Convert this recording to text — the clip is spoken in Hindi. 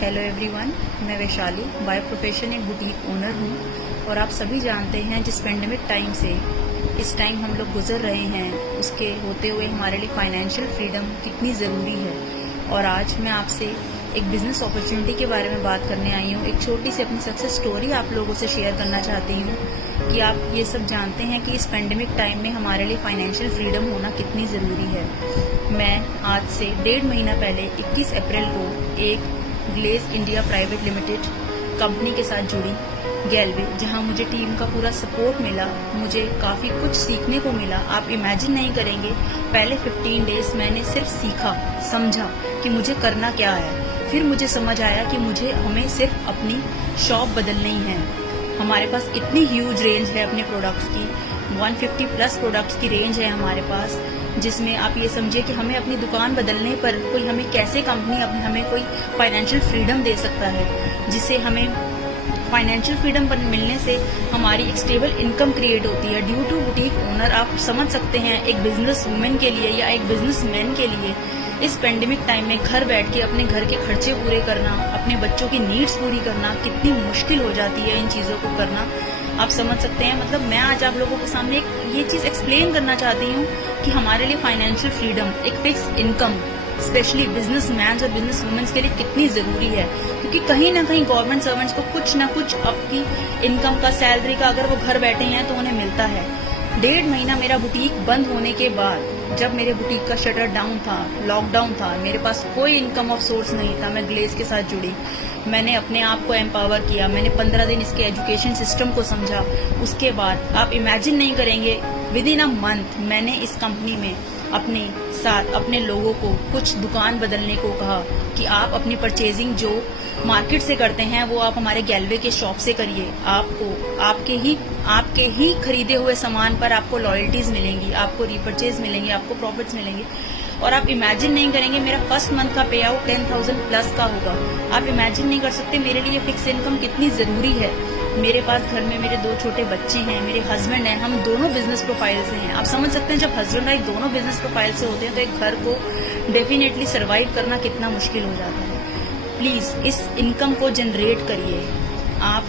हेलो एवरीवन, मैं वैशाली बाय प्रोफेशन एक बुटीक ओनर हूँ और आप सभी जानते हैं जिस पेंडेमिक टाइम से इस टाइम हम लोग गुजर रहे हैं उसके होते हुए हमारे लिए फाइनेंशियल फ्रीडम कितनी ज़रूरी है। और आज मैं आपसे एक बिज़नेस अपॉर्चुनिटी के बारे में बात करने आई हूँ। एक छोटी सी अपनी सक्सेस स्टोरी आप लोगों से शेयर करना चाहती हूँ कि आप ये सब जानते हैं कि इस पेंडेमिक टाइम में हमारे लिए फाइनेंशियल फ्रीडम होना कितनी ज़रूरी है। मैं आज से 1.5 महीना पहले 21 अप्रैल को एक Glaze India private limited company के साथ जुड़ी गैलवे, जहां मुझे टीम का पूरा सपोर्ट मिला। मुझे काफ़ी कुछ सीखने को मिला। आप इमेजिन नहीं करेंगे, पहले 15 डेज मैंने सिर्फ सीखा, समझा कि मुझे करना क्या है। फिर मुझे समझ आया कि हमें सिर्फ अपनी शॉप बदलनी है। हमारे पास इतनी ह्यूज रेंज है अपने प्रोडक्ट्स की, 150 प्लस प्रोडक्ट्स की रेंज है हमारे पास, जिसमें आप ये समझिए कि हमें अपनी दुकान बदलने पर कोई हमें कैसे कंपनी हमें कोई फाइनेंशियल फ्रीडम दे सकता है, जिससे हमें फाइनेंशियल फ्रीडम मिलने से हमारी एक स्टेबल इनकम क्रिएट होती है। ड्यू टू बुटीक ओनर आप समझ सकते हैं एक बिजनेस वुमेन के लिए या एक बिजनेसमैन के लिए इस पेंडेमिक टाइम में घर बैठ के अपने घर के खर्चे पूरे करना, अपने बच्चों की नीड्स पूरी करना कितनी मुश्किल हो जाती है। इन चीज़ों को करना आप समझ सकते हैं। मतलब मैं आज आप लोगों के सामने ये चीज़ एक्सप्लेन करना चाहती हूँ कि हमारे लिए फाइनेंशियल फ्रीडम, एक फिक्स इनकम स्पेशली बिजनेसमैन और बिजनेस वुमेन्स के लिए कितनी ज़रूरी है। क्योंकि कहीं ना कहीं गवर्नमेंट सर्वेंट्स को कुछ ना कुछ आपकी इनकम का, सैलरी का अगर वो घर बैठे हैं तो उन्हें मिलता है। 1.5 महीना मेरा बुटीक बंद होने के बाद, जब मेरे बुटीक का शटर डाउन था, लॉकडाउन था, मेरे पास कोई इनकम ऑफ सोर्स नहीं था, मैं ग्लेज के साथ जुड़ी। मैंने अपने आप को एम्पावर किया। मैंने 15 दिन इसके एजुकेशन सिस्टम को समझा। उसके बाद आप इमेजिन नहीं करेंगे, विद इन अ मंथ मैंने इस कंपनी में अपने साथ अपने लोगों को कुछ दुकान बदलने को कहा कि आप अपनी परचेजिंग जो मार्केट से करते हैं वो आप हमारे गैलवे के शॉप से करिए। आपको आपके ही खरीदे हुए सामान पर आपको लॉयल्टीज मिलेंगी, आपको रीपरचेज मिलेंगी, आपको प्रॉफिट्स मिलेंगे। और आप इमेजिन नहीं करेंगे, मेरा फर्स्ट मंथ का पे आउट 10,000 प्लस का होगा। आप इमेजिन नहीं कर सकते मेरे लिए फिक्स इनकम कितनी ज़रूरी है। मेरे पास घर में मेरे 2 छोटे बच्चे हैं, मेरे हस्बैंड हैं, हम दोनों बिजनेस प्रोफाइल से हैं। आप समझ सकते हैं जब हस्बैंड वाइफ दोनों बिजनेस प्रोफाइल से होते हैं तो एक घर को डेफिनेटली सर्वाइव करना कितना मुश्किल हो जाता है। प्लीज़ इस इनकम को जनरेट करिए। आप